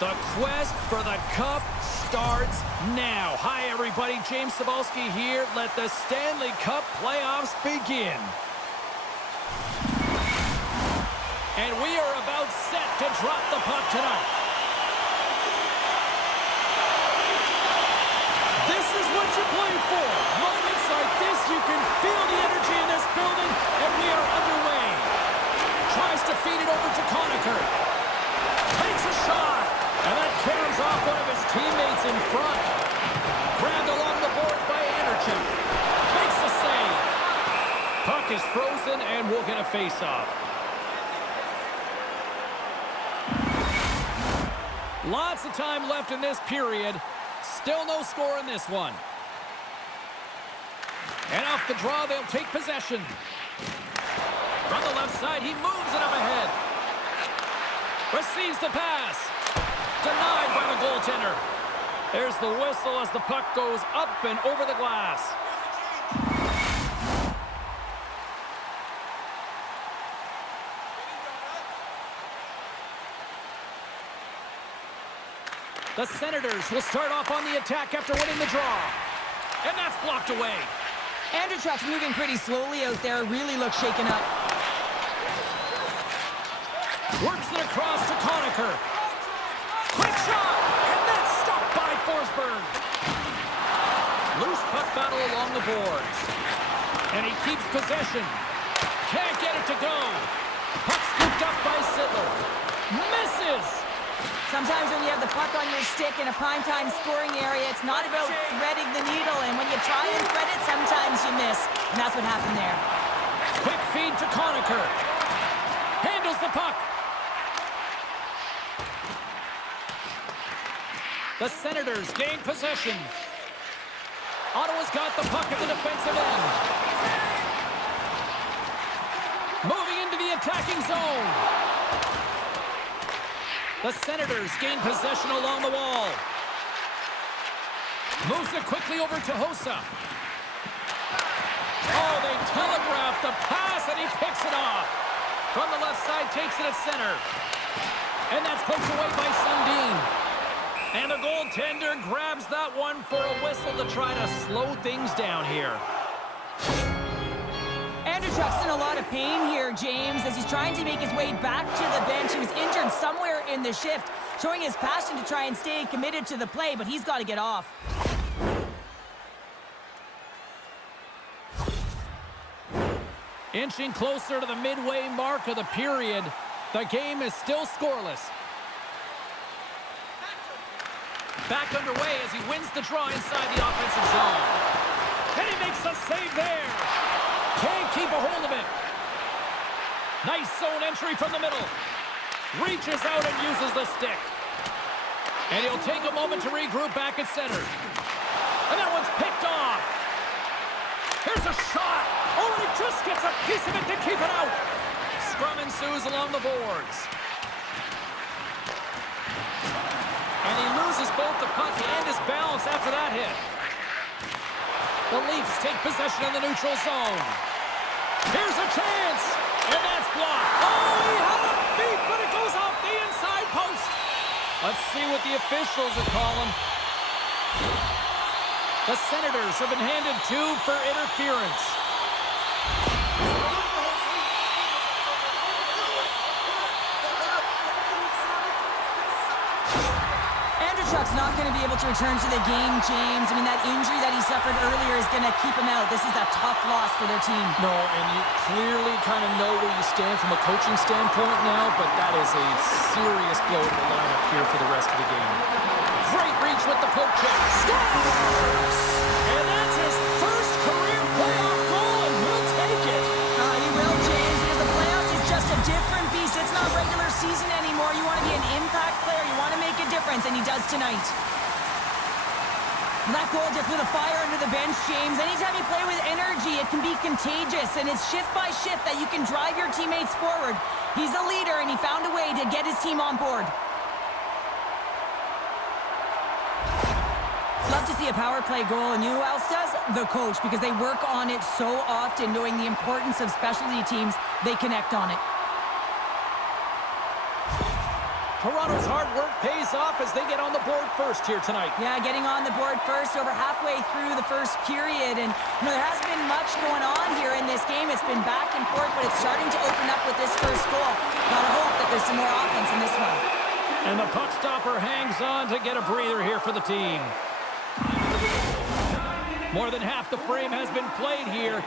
The quest for the cup starts now. Hi, everybody. James Cybulski here. Let the Stanley Cup playoffs begin. And we are about set to drop the puck tonight. This is what you play for. Moments like this, you can feel the energy in this building, and we are underway. Tries to feed it over to Conacher. Takes a shot. And that caroms off one of his teammates in front. Grabbed along the boards by Anderchuk. Makes the save. Puck is frozen, and we'll get a face-off. Lots of time left in this period. Still no score in this one. And off the draw, they'll take possession. From the left side, he moves it up ahead. Receives the pass. Denied by the goaltender. There's the whistle as the puck goes up and over the glass. The Senators will start off on the attack after winning the draw. And that's blocked away. Anderchuk's moving pretty slowly out there. Really looks shaken up. Works it across to Conacher. Quick shot! And that's stopped by Forsberg. Loose puck battle along the boards. And he keeps possession. Can't get it to go. Puck scooped up by Sittler. Misses! Sometimes when you have the puck on your stick in a primetime scoring area, it's not about threading the needle. And when you try and thread it, sometimes you miss. And that's what happened there. Quick feed to Conacher. Handles the puck. The Senators gain possession. Ottawa's got the puck at the defensive end. Moving into the attacking zone. The Senators gain possession along the wall. Moves it quickly over to Hossa. Oh, they telegraph the pass, and he picks it off. From the left side, takes it at center. And that's poked away by Sundin. And the goaltender grabs that one for a whistle to try to slow things down here. Anderchuk's in a lot of pain here, James, as he's trying to make his way back to the bench. He was injured somewhere in the shift, showing his passion to try and stay committed to the play, but he's got to get off. Inching closer to the midway mark of the period, the game is still scoreless. Back underway as he wins the draw inside the offensive zone. And he makes the save there. Can't keep a hold of it. Nice zone entry from the middle. Reaches out and uses the stick. And he'll take a moment to regroup back at center. And that one's picked off. Here's a shot. Oh, and he just gets a piece of it to keep it out. Scrum ensues along the boards. And he loses both the puck and his balance after that hit. The Leafs take possession in the neutral zone. Here's a chance. And that's blocked. Oh, he had a beat, but it goes off the inside post. Let's see what the officials are calling. The Senators have been handed 2 for interference. Anderchuk's not going to be able to return to the game, James. I mean, that injury that he suffered earlier is going to keep him out. This is a tough loss for their team. No, and you clearly kind of know where you stand from a coaching standpoint now, but that is a serious blow to the lineup here for the rest of the game. Great reach with the poke check. Scores! And that's his first career playoff goal, and he'll take it. He will, James, because the playoffs is just a different beast. It's not regular season anymore. You want to be an impact player. You want to make a difference, and he does tonight. And that goal just with a fire under the bench, James. Anytime you play with energy, it can be contagious, and it's shift by shift that you can drive your teammates forward. He's a leader, and he found a way to get his team on board. Love to see a power play goal, and you know who else does? The coach, because they work on it so often, knowing the importance of specialty teams. They connect on it. Toronto's hard work pays off as they get on the board first here tonight. Yeah, getting on the board first over halfway through the first period. And there hasn't been much going on here in this game. It's been back and forth, but it's starting to open up with this first goal. Gotta hope that there's some more offense in this one. And the puck stopper hangs on to get a breather here for the team. More than half the frame has been played here.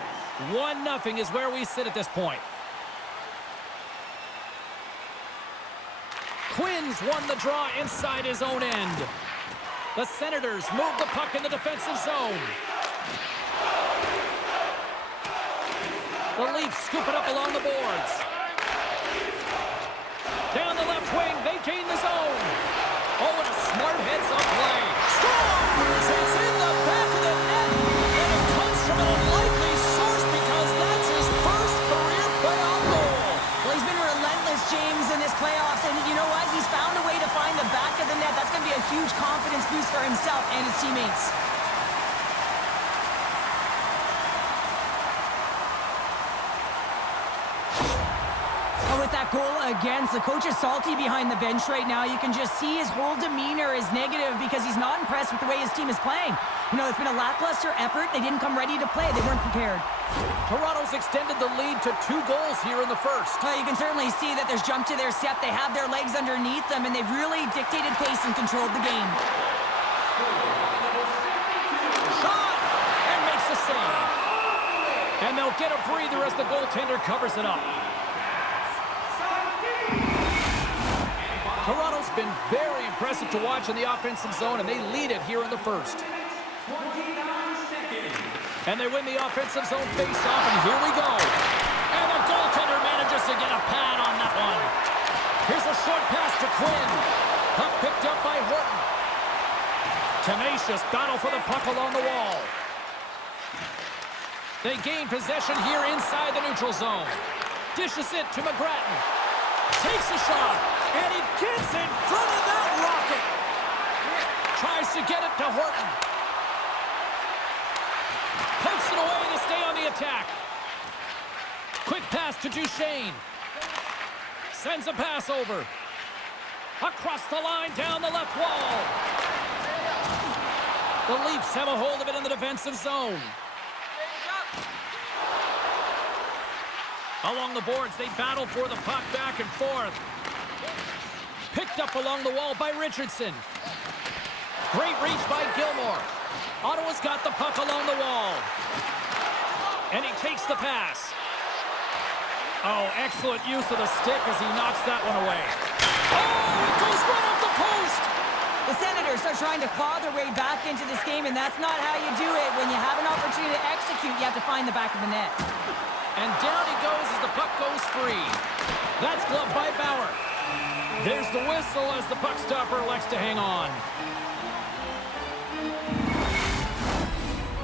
1-0 is where we sit at this point. Quinn's won the draw inside his own end. The Senators move the puck in the defensive zone. The Leafs scoop it up along the boards. Down the left wing, they gain the zone. Oh, and a smart heads-up play. Scores! It's in the back of the net. And it comes from an unlikely source because that's his first career playoff goal. Well, he's been relentless, James, in this playoffs. And you know what? He's found a way to find the back of the net. That's going to be a huge confidence boost for himself and his teammates. With that goal against, the coach is salty behind the bench right now. You can just see his whole demeanor is negative because he's not impressed with the way his team is playing. You know, it's been a lackluster effort. They didn't come ready to play. They weren't prepared. Toronto's extended the lead to 2 goals here in the first. Well, you can certainly see that there's jump to their step. They have their legs underneath them, and they've really dictated pace and controlled the game. Shot! And makes the save. And they'll get a breather as the goaltender covers it up. Toronto's been very impressive to watch in the offensive zone, and they lead it here in the first. And they win the offensive zone face-off, and here we go. And the goaltender manages to get a pad on that one. Here's a short pass to Quinn. Puck picked up by Horton. Tenacious battle for the puck along the wall. They gain possession here inside the neutral zone. Dishes it to McGrattan. Takes a shot, and he gets in front of that rocket. Tries to get it to Horton. Pokes it away to stay on the attack. Quick pass to Duchesne. Sends a pass over. Across the line, down the left wall. The Leafs have a hold of it in the defensive zone. Along the boards, they battle for the puck back and forth. Picked up along the wall by Richardson. Great reach by Gilmore. Ottawa's got the puck along the wall. And he takes the pass. Oh, excellent use of the stick as he knocks that one away. Oh, it goes right off the post! The Senators are trying to claw their way back into this game, and that's not how you do it. When you have an opportunity to execute, you have to find the back of the net. And down he goes as the puck goes free. That's gloved by Bauer. There's the whistle as the puck stopper elects to hang on.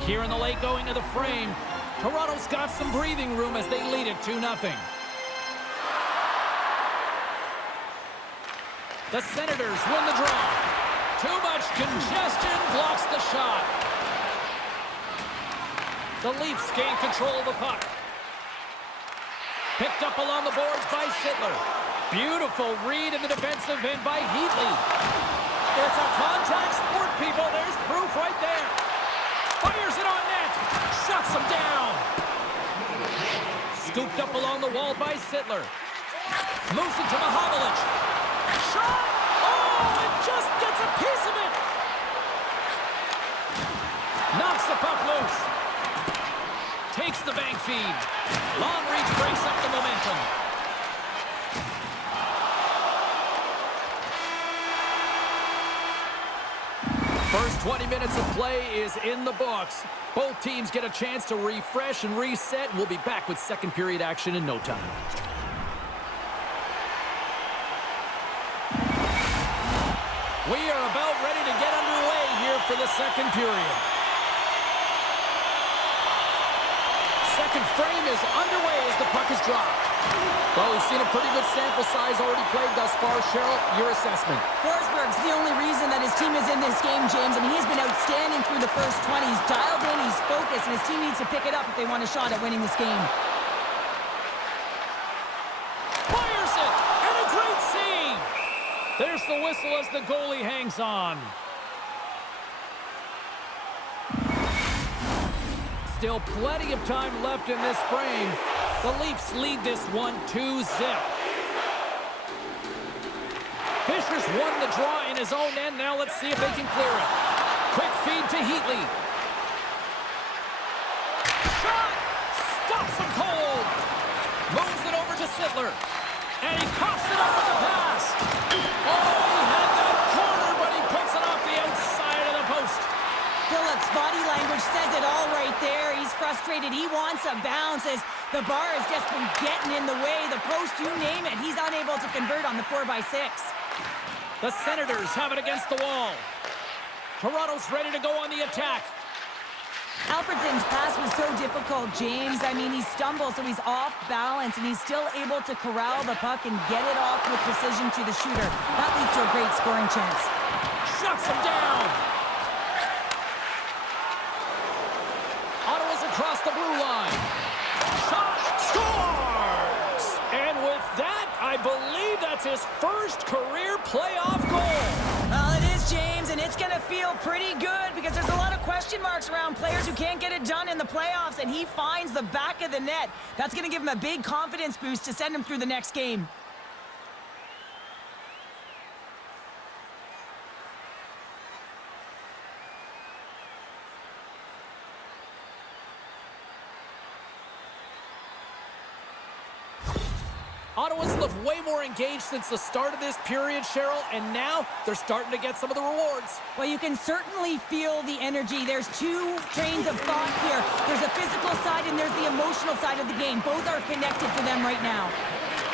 Here in the late going to the frame, Toronto's got some breathing room as they lead it 2-0. The Senators win the draw. Too much congestion blocks the shot. The Leafs gain control of the puck. Picked up along the boards by Sittler. Beautiful read in the defensive end by Heatley. It's a contact sport, people. There's proof right there. Fires it on net. Shuts him down. Scooped up along the wall by Sittler. Moves it to Mahovlich. Shot! Oh, it just gets a piece of it. Knocks the puck loose. Takes the bank feed. Long reach breaks up the momentum. First 20 minutes of play is in the books. Both teams get a chance to refresh and reset. We'll be back with second period action in no time. We are about ready to get underway here for the second period. Second frame is underway as the puck is dropped. Well, we've seen a pretty good sample size already played thus far. Cheryl, your assessment. Forsberg's the only reason that his team is in this game, James. I mean, he's been outstanding through the first 20. He's dialed in, he's focused, and his team needs to pick it up if they want a shot at winning this game. Fires it! And a great save! There's the whistle as the goalie hangs on. Still plenty of time left in this frame. The Leafs lead this one 2-0. Fisher's won the draw in his own end. Now let's see if they can clear it. Quick feed to Heatley. Shot! Stops him cold. Moves it over to Sittler. And he coughs it up with the pass. Oh, he had that corner, but he puts it off the outside of the post. Phillips' body language says it all right there. He's frustrated. He wants a bounce as the bar has just been getting in the way. The post, you name it. He's unable to convert on the 4x6. The Senators have it against the wall. Toronto's ready to go on the attack. Alfredson's pass was so difficult, James. I mean, he stumbles, so he's off balance, and he's still able to corral the puck and get it off with precision to the shooter. That leads to a great scoring chance. Shuts him down. Ottawa's across the blue line. Shot, scores! And with that, I believe that's his first career playoff goal. Well, it is, James, and it's going to feel pretty good because there's a lot of question marks around players who can't get it done in the playoffs, and he finds the back of the net. That's going to give him a big confidence boost to send him through the next game. Ottawa's looked way more engaged since the start of this period, Cheryl, and now they're starting to get some of the rewards. Well, you can certainly feel the energy. There's two trains of thought here. There's a physical side and there's the emotional side of the game. Both are connected for them right now.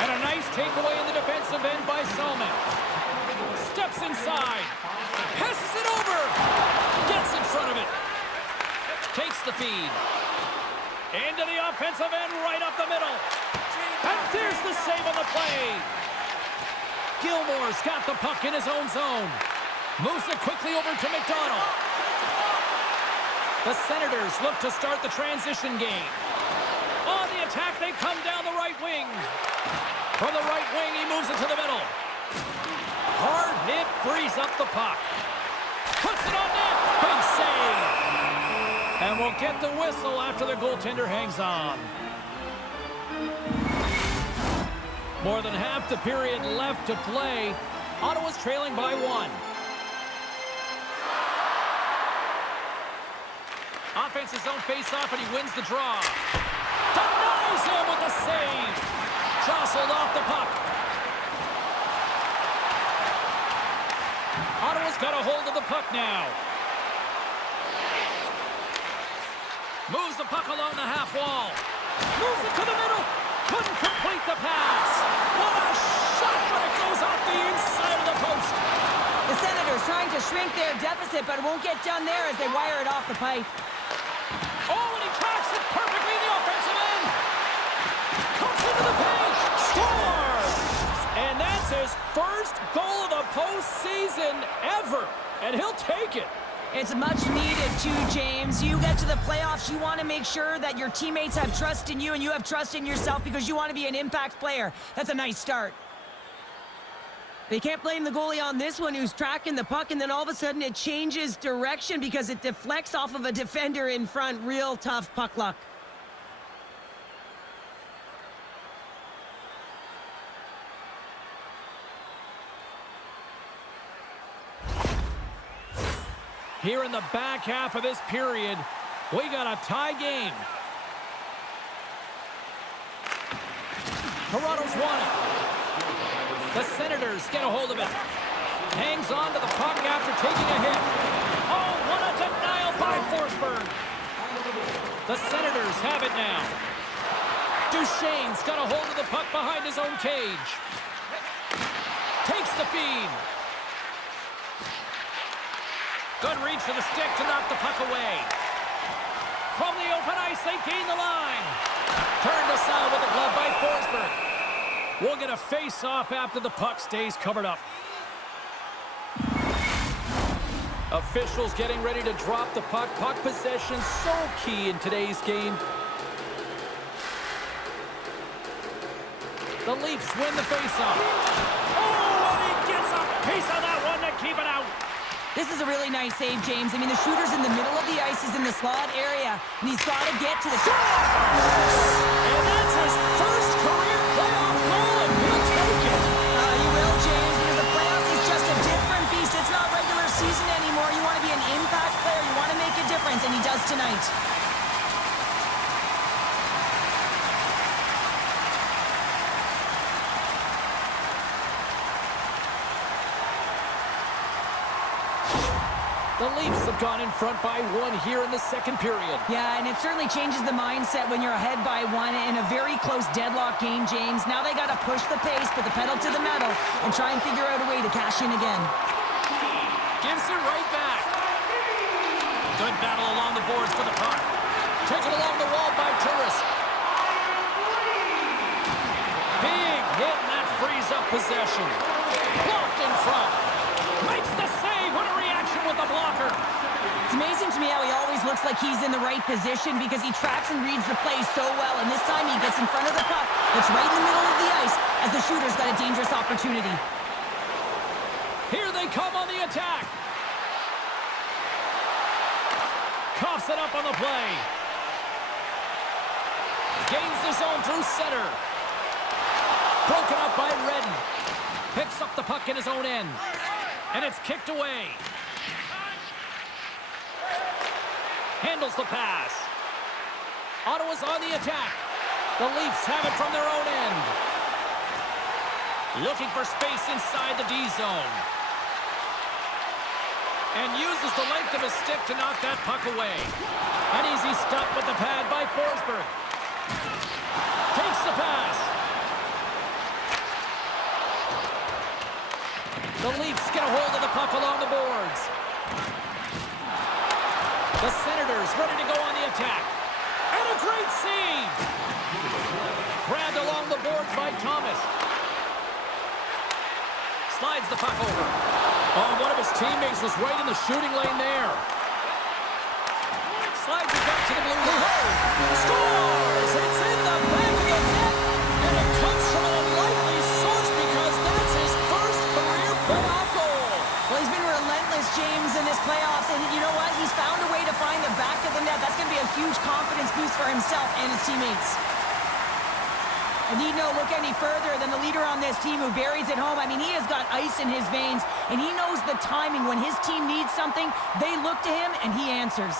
And a nice takeaway in the defensive end by Selman. Steps inside. Passes it over. Gets in front of it. Takes the feed. Into the offensive end, right up the middle. And there's the save on the play. Gilmore's got the puck in his own zone. Moves it quickly over to McDonald. The Senators look to start the transition game. On the attack, they come down the right wing. From the right wing, he moves it to the middle. Hard hit, frees up the puck. Puts it on net. Big save. And we'll get the whistle after the goaltender hangs on. More than half the period left to play. Ottawa's trailing by 1. Offense's own face-off, and he wins the draw. Denies him with the save. Jostled off the puck. Ottawa's got a hold of the puck now. Moves the puck along the half wall. Moves it to the middle. Couldn't complete the pass. What a shot, but it goes off the inside of the post. The Senators trying to shrink their deficit, but it won't get done there as they wire it off the pipe. Oh, and he tracks it perfectly in the offensive end. Comes into the paint. Scores! And that's his first goal of the postseason ever. And he'll take it. It's much needed too, James. You get to the playoffs, you want to make sure that your teammates have trust in you and you have trust in yourself because you want to be an impact player. That's a nice start. They can't blame the goalie on this one who's tracking the puck, and then all of a sudden it changes direction because it deflects off of a defender in front. Real tough puck luck. Here in the back half of this period, we got a tie game. Toronto's won it. The Senators get a hold of it. Hangs on to the puck after taking a hit. Oh, what a denial by Forsberg. The Senators have it now. Duchesne's got a hold of the puck behind his own cage. Takes the feed. Good reach to the stick to knock the puck away. From the open ice, they gain the line. Turned aside with the glove by Forsberg. We'll get a face-off after the puck stays covered up. Officials getting ready to drop the puck. Puck possession so key in today's game. The Leafs win the face-off. Oh, and he gets a piece This is a really nice save, James. I mean, the shooter's in the middle of the ice. He's in the slot area, and he's got to get to the top. And that's his first career playoff goal, and he'll take it. You will, James, because the playoffs is just a different beast. It's not regular season anymore. You want to be an impact player. You want to make a difference, and he does tonight. The Leafs have gone in front by 1 here in the second period. Yeah, and it certainly changes the mindset when you're ahead by 1 in a very close deadlock game, James. Now they got to push the pace, put the pedal to the metal, and try and figure out a way to cash in again. Gives it right back. Good battle along the boards for the puck. Taken along the wall by Turris. Big hit, and that frees up possession. Blocked in front. Makes the save. What a reaction with the blocker. It's amazing to me how he always looks like he's in the right position because he tracks and reads the play so well. And this time he gets in front of the puck. It's right in the middle of the ice as the shooter's got a dangerous opportunity. Here they come on the attack. Coughs it up on the play. Gains the zone through center. Broken up by Redden. Picks up the puck in his own end. And it's kicked away. Handles the pass. Ottawa's on the attack. The Leafs have it from their own end. Looking for space inside the D zone. And uses the length of his stick to knock that puck away. An easy stop with the pad by Forsberg. Takes the pass. The Leafs get a hold of the puck along the boards. The Senators ready to go on the attack. And a great save! Grabbed along the boards by Thomas. Slides the puck over. Oh, one of his teammates was right in the shooting lane there. Slides it back to the blue line. Scores! It's in the back of the net. And it comes from an unlikely source because that's his first career playoff goal. Well, he's been relentless, James, in this playoffs. And you know what? He's found a way to find the back of the net. That's going to be a huge confidence boost for himself and his teammates. And need no look any further than the leader on this team who buries it home. I mean, he has got ice in his veins, and he knows the timing. When his team needs something, they look to him, and he answers.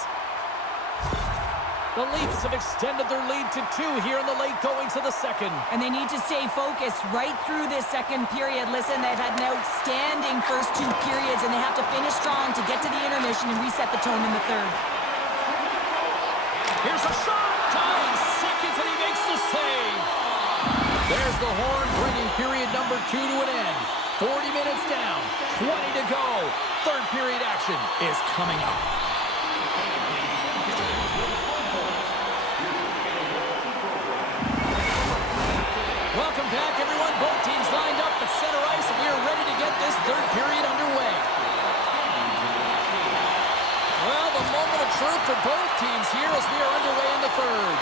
The Leafs have extended their lead to 2 here in the late goings of the second. And they need to stay focused right through this second period. Listen, they've had an outstanding first 2 periods, and they have to finish strong to get to the intermission and reset the tone in the third. Here's a shot. 9 seconds, and he makes the save. There's the horn, bringing period number 2 to an end. 40 minutes down, 20 to go. Third period action is coming up. Welcome back, everyone. Both teams lined up at center ice, and we are ready to get this third period underway. Well, the moment of truth for both teams here as we are underway in the third.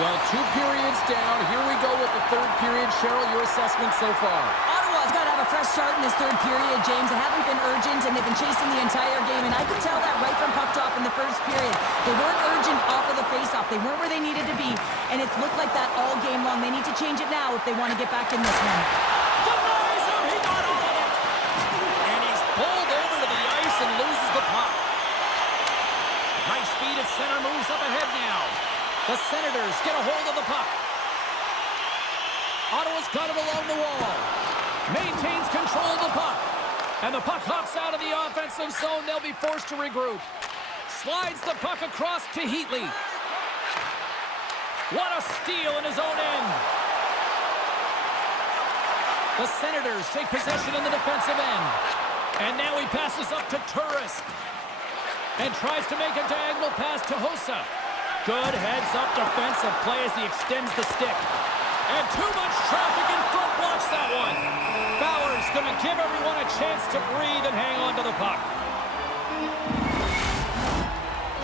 Well, 2 periods down. Here we go with the third period. Cheryl, your assessment so far? Ottawa's got to have a fresh start in this third period, James. They haven't been urgent, and they've been chasing the entire game. And I could tell that right from puck drop in the first period. They weren't urgent off of the faceoff. They weren't where they needed to be. And it's looked like that all game long. They need to change it now if they want to get back in this one. Denies him. He got all of it. And he's pulled over to the ice and loses the puck. Nice feed at center. Moves up ahead now. The Senators get a hold of the puck. Ottawa's got it along the wall. Maintains control of the puck. And the puck hops out of the offensive zone. They'll be forced to regroup. Slides the puck across to Heatley. What a steal in his own end. The Senators take possession in the defensive end. And now he passes up to Turris. And tries to make a diagonal pass to Hossa. Good heads-up defensive play as he extends the stick. And too much traffic in front blocks that one. Bauer's going to give everyone a chance to breathe and hang on to the puck.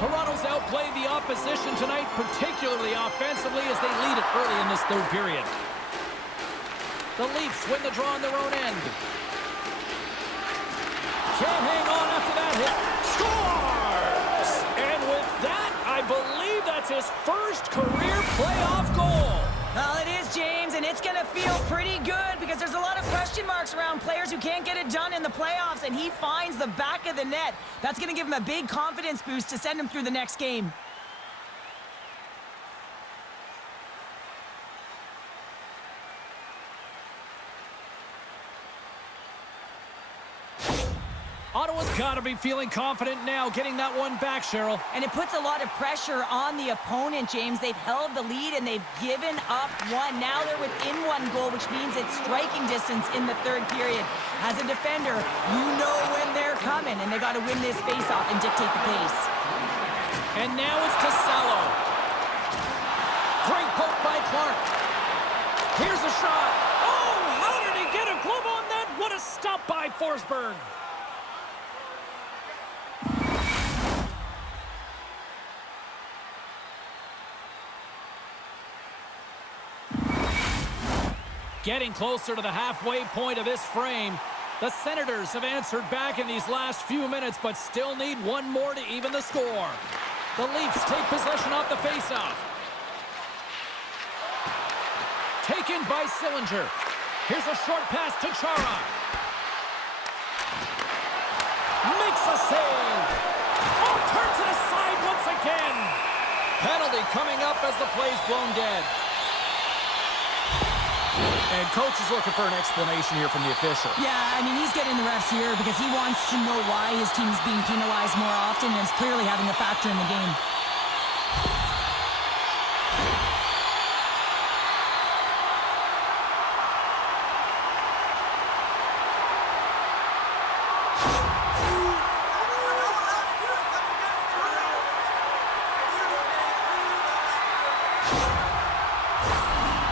Toronto's outplayed the opposition tonight, particularly offensively, as they lead it early in this third period. The Leafs win the draw on their own end. Can't hang on after that hit. Scores! And with that, I believe that's his first career playoff goal. Well, it is, James, and it's going to feel pretty good because there's a lot of question marks around players who can't get it done in the playoffs, and he finds the back of the net. That's going to give him a big confidence boost to send him through the next game. Ottawa's got to be feeling confident now, getting that one back, Cheryl. And it puts a lot of pressure on the opponent, James. They've held the lead, and they've given up one. Now they're within one goal, which means it's striking distance in the third period. As a defender, you know when they're coming, and they got to win this faceoff and dictate the pace. And now it's Casello. Great poke by Clark. Here's a shot. Oh, how did he get a glove on that? What a stop by Forsberg. Getting closer to the halfway point of this frame. The Senators have answered back in these last few minutes, but still need one more to even the score. The Leafs take possession off the faceoff. Taken by Sillinger. Here's a short pass to Chara. Makes a save. Oh, turns it aside once again. Penalty coming up as the play's blown dead. And coach is looking for an explanation here from the official. Yeah, I mean, he's getting the refs here because he wants to know why his team is being penalized more often, and it's clearly having a factor in the game.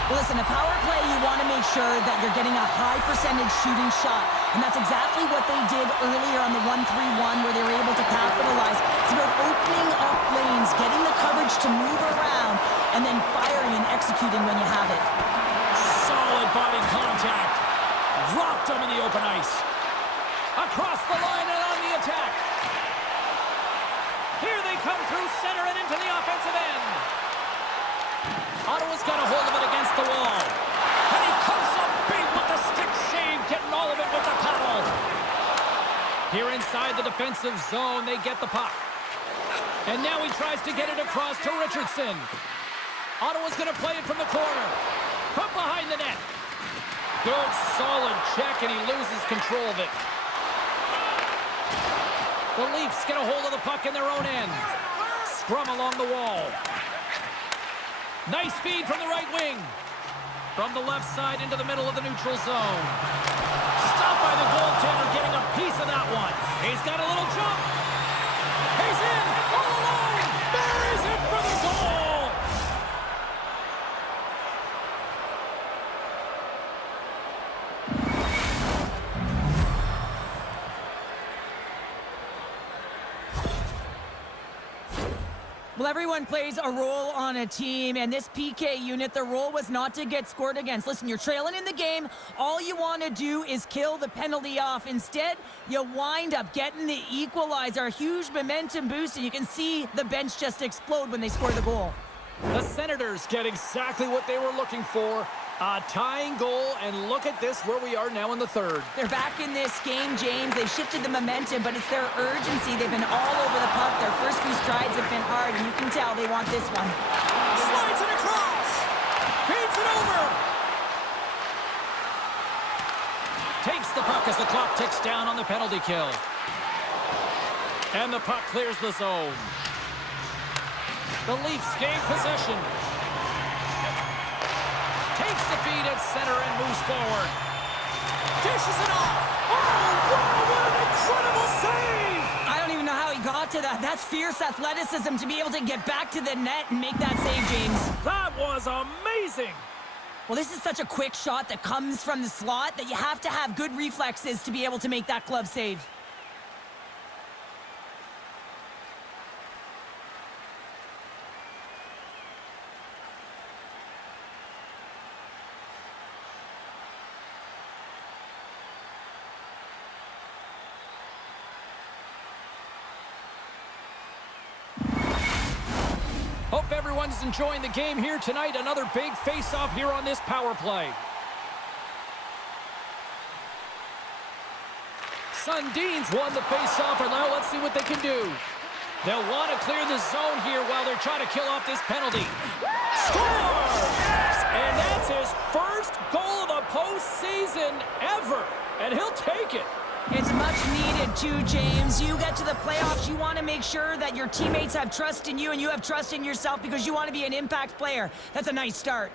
Listen, a power play, you want to make sure that you're getting a high percentage shooting shot. And that's exactly what they did earlier on the 1-3-1 where they were able to capitalize. It's about opening up lanes, getting the coverage to move around, and then firing and executing when you have it. Solid body contact. Rocked him in the open ice. Across the line and on the attack. Here they come through center and into the offensive end. Ottawa's got a hold of it against the wall. And he comes up big with the stick save, getting all of it with the paddle. Here inside the defensive zone, they get the puck. And now he tries to get it across to Richardson. Ottawa's going to play it from the corner. From behind the net. Good, solid check, and he loses control of it. The Leafs get a hold of the puck in their own end. Scrum along the wall. Nice feed from the right wing. From the left side into the middle of the neutral zone. Stopped by the goaltender, getting a piece of that one. He's got a little jump. He's in, all alone. Buries it for the goal. Well, everyone plays a role on a team, and this PK unit, the role was not to get scored against. Listen, you're trailing in the game. All you want to do is kill the penalty off. Instead, you wind up getting the equalizer, a huge momentum boost, and you can see the bench just explode when they score the goal. The Senators get exactly what they were looking for. A tying goal, and look at this, where we are now in the third. They're back in this game, James. They've shifted the momentum, but it's their urgency. They've been all over the puck. Their first few strides have been hard, and you can tell they want this one. Slides it across. Feeds it over. Takes the puck as the clock ticks down on the penalty kill. And the puck clears the zone. The Leafs gain possession. Takes the feed at center and moves forward. Dishes it off. Oh, wow, what an incredible save! I don't even know how he got to that. That's fierce athleticism to be able to get back to the net and make that save, James. That was amazing! Well, this is such a quick shot that comes from the slot that you have to have good reflexes to be able to make that glove save. everyone's enjoying the game here tonight. Another big face-off here on this power play. Sundins won the face-off, and now let's see what they can do. They'll want to clear the zone here while they're trying to kill off this penalty. Scores! And that's his first goal of the postseason ever, and he'll take it. It's much needed too, James. You get to the playoffs, you want to make sure that your teammates have trust in you and you have trust in yourself because you want to be an impact player. That's a nice start.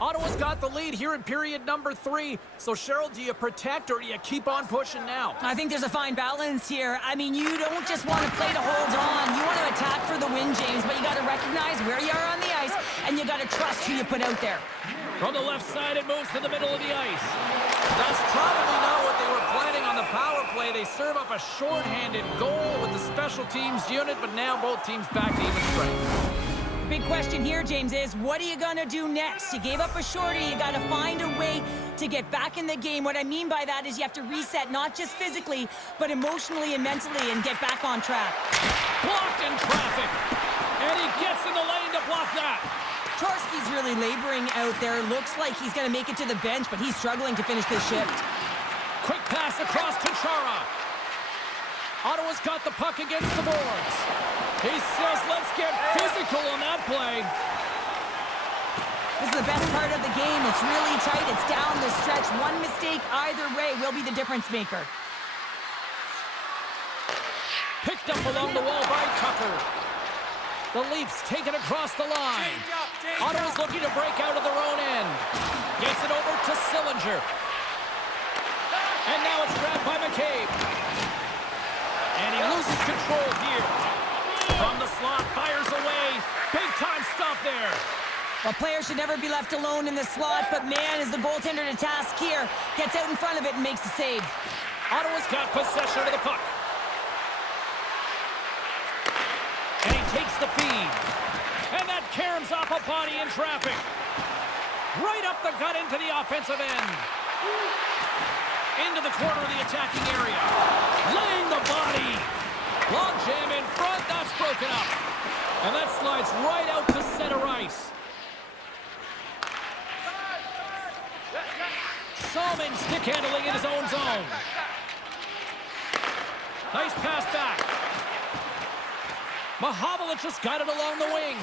Ottawa's got the lead here in period number 3. So, Cheryl, do you protect or do you keep on pushing now? I think there's a fine balance here. I mean, you don't just want to play to hold on. You want to attack for the win, James, but you got to recognize where you are on the ice, and you got to trust who you put out there. From the left side, it moves to the middle of the ice. That's probably not what they were planning on the power play. They serve up a shorthanded goal with the special teams unit, but now both teams back to even strength. Big question here, James, is what are you going to do next? You gave up a shorty. You got to find a way to get back in the game. What I mean by that is you have to reset, not just physically, but emotionally and mentally, and get back on track. Blocked in traffic. And he gets in the lane to block that. Chorski's really laboring out there. Looks like he's going to make it to the bench, but he's struggling to finish this shift. Quick pass across to Chara. Ottawa's got the puck against the boards. He says, let's get physical on that play. This is the best part of the game. It's really tight. It's down the stretch. One mistake either way will be the difference maker. Picked up along the wall by Tucker. The Leafs take it across the line. Ottawa's looking to break out of their own end. Gets it over to Sillinger. And now it's grabbed by McCabe. And he loses control here. From the slot, fires away. Big-time stop there. Well, players should never be left alone in the slot, but man, is the goaltender to task here. Gets out in front of it and makes the save. Ottawa's got possession of the puck. And he takes the feed. And that caroms off a body in traffic. Right up the gut into the offensive end. Into the corner of the attacking area. Laying the body. Long jam in front, that's broken up. And that slides right out to center ice. Salmon stick handling in his own zone. Nice pass back. Mahovlich just got it along the wing.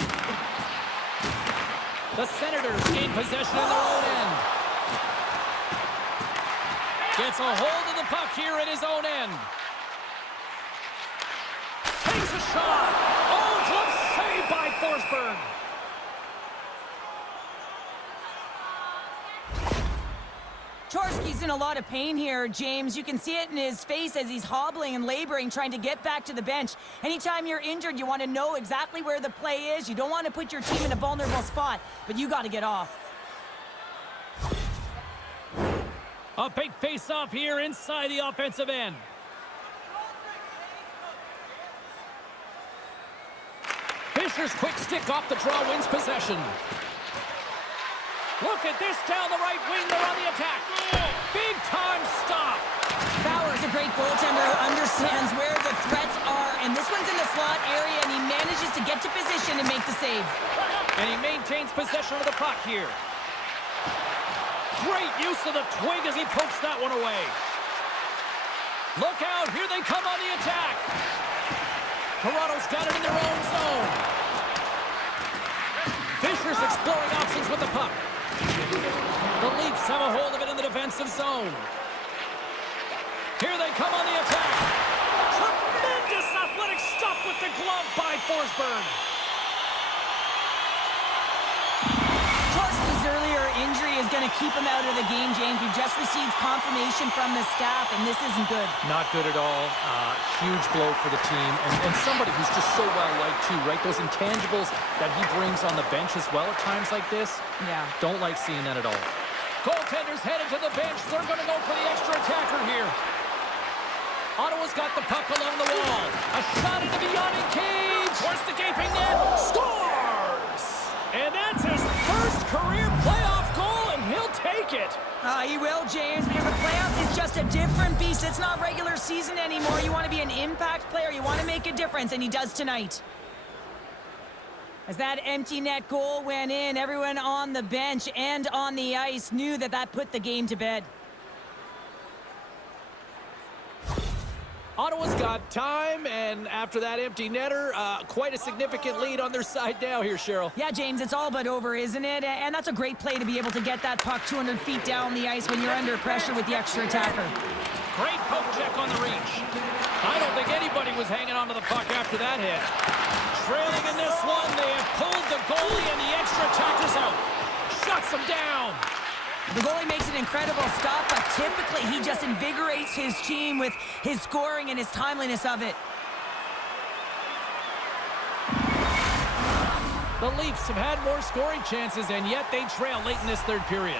The Senators gain possession in their own end. Gets a hold of the puck here in his own end. Takes a shot. Oh, glove saved by Forsberg. Chorski's in a lot of pain here, James. You can see it in his face as he's hobbling and laboring, trying to get back to the bench. Anytime you're injured, you want to know exactly where the play is. You don't want to put your team in a vulnerable spot, but you got to get off. A big face-off here inside the offensive end. Fisher's quick stick off the draw wins possession. Look at this down the right wing. They're on the attack. Big time stop. Bauer's a great goaltender who understands where the threats are, and this one's in the slot area, and he manages to get to position and make the save. And he maintains possession of the puck here. Great use of the twig as he pokes that one away. Look out, here they come on the attack. Toronto's got it in their own zone. Fisher's exploring options with the puck. The Leafs have a hold of it in the defensive zone. Here they come on the attack. Tremendous athletic stop with the glove by Forsberg. Chorski's earlier injury is going to keep him out of the game, James. We just received confirmation from the staff, and this isn't good. Not good at all. Huge blow for the team. And somebody who's just so well-liked, too, right? Those intangibles that he brings on the bench as well at times like this. Yeah. Don't like seeing that at all. Goaltenders headed to the bench. They're going to go for the extra attacker here. Ottawa's got the puck along the wall. A shot into the yawning cage. Towards the gaping net. Scores! And that's his first career playoff goal, and he'll He will, James, because the playoffs is just a different beast. It's not regular season anymore. You want to be an impact player. You want to make a difference, and he does tonight. As that empty net goal went in, everyone on the bench and on the ice knew that that put the game to bed. Ottawa's got time, and after that empty netter, quite a significant lead on their side now here, Cheryl. Yeah, James, it's all but over, isn't it? And that's a great play to be able to get that puck 200 feet down the ice when you're under pressure with the extra attacker. Great poke check on the reach. I don't think anybody was hanging onto the puck after that hit. Trailing in this one, they have pulled the goalie, and the extra attacker's out. Shuts him down. The goalie makes an incredible stop, but typically he just invigorates his team with his scoring and his timeliness of it. The Leafs have had more scoring chances, and yet they trail late in this third period.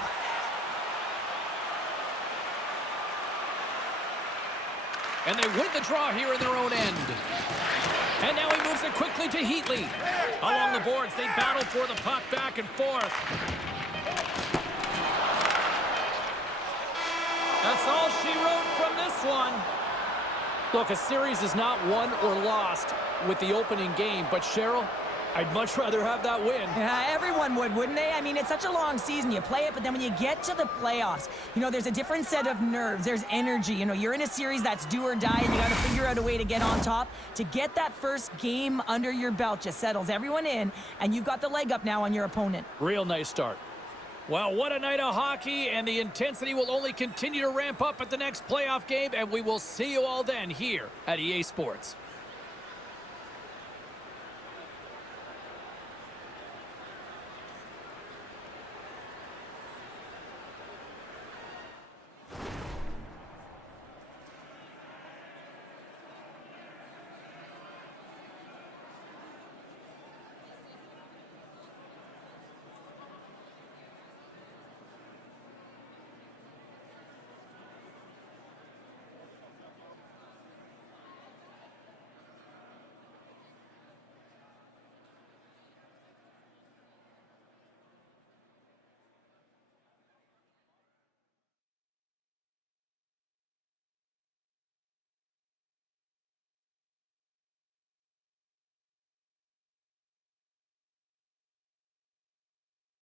And they win the draw here in their own end. And now he moves it quickly to Heatley. Along the boards, they battle for the puck back and forth. That's all she wrote from this one. Look, a series is not won or lost with the opening game, but Cheryl, I'd much rather have that win. Yeah, everyone would, wouldn't they? I mean, it's such a long season. You play it, but then when you get to the playoffs, you know, there's a different set of nerves. There's energy. You know, you're in a series that's do or die, and you got to figure out a way to get on top. To get that first game under your belt just settles everyone in, and you've got the leg up now on your opponent. Real nice start. Well, what a night of hockey, and the intensity will only continue to ramp up at the next playoff game, and we will see you all then here at EA Sports.